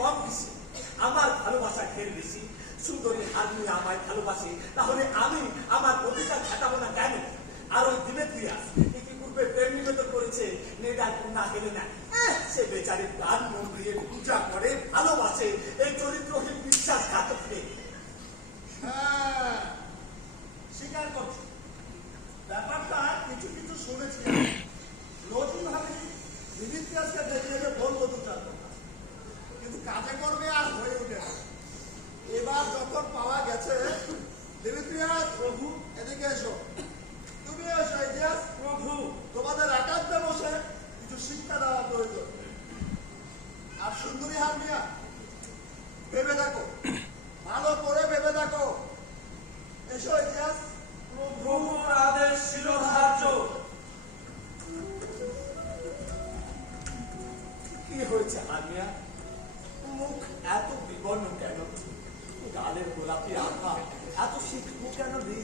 কম কিসে? আমার ভালোবাসা ঢের বেশি। সুন্দরী হারমিয়া আমায় ভালোবাসে, তাহলে আমি আমার অধিকার খাটাবো না কেন? আর ওই দিমেত্রিয়াস ইতিপূর্বে প্রেম নিবেদন করেছে, নেডার কন্যা হেলেনা। সে বেচারি প্রাণ মন দিয়ে পূজা করে, ভালোবাসে এই চরিত্রহীন বিশ্বাসঘাতককে। হ্যাঁ, স্বীকার করছি, ব্যাপারটা কিছু কিছু শুনেছি। রোজই ভাবি দিমিত্রিয়াসকে দেখে বলবো দু চার কথা, কিন্তু কাজে করবে আর হয়ে উঠে না। এবার যখন পাওয়া গেছে, দিমিত্রিয়াস প্রভু এদিকে এসো, তুমি এসো। ইতিহাস প্রভু, তোমাদের একান্তে বসে কিছু শিক্ষা দেওয়া প্রয়োজন। আর সুন্দরী হারমিয়া, ভেবে দেখো, ভালো করে ভেবে দেখো। এসো ইতিহাস। প্রভুর আদেশ শিরোধার্য। কি হয়েছে হারমিয়া? মুখ এত বিবর্ণ কেন? গালের গোলাপি আঁকা এত শিখবো কেন রে?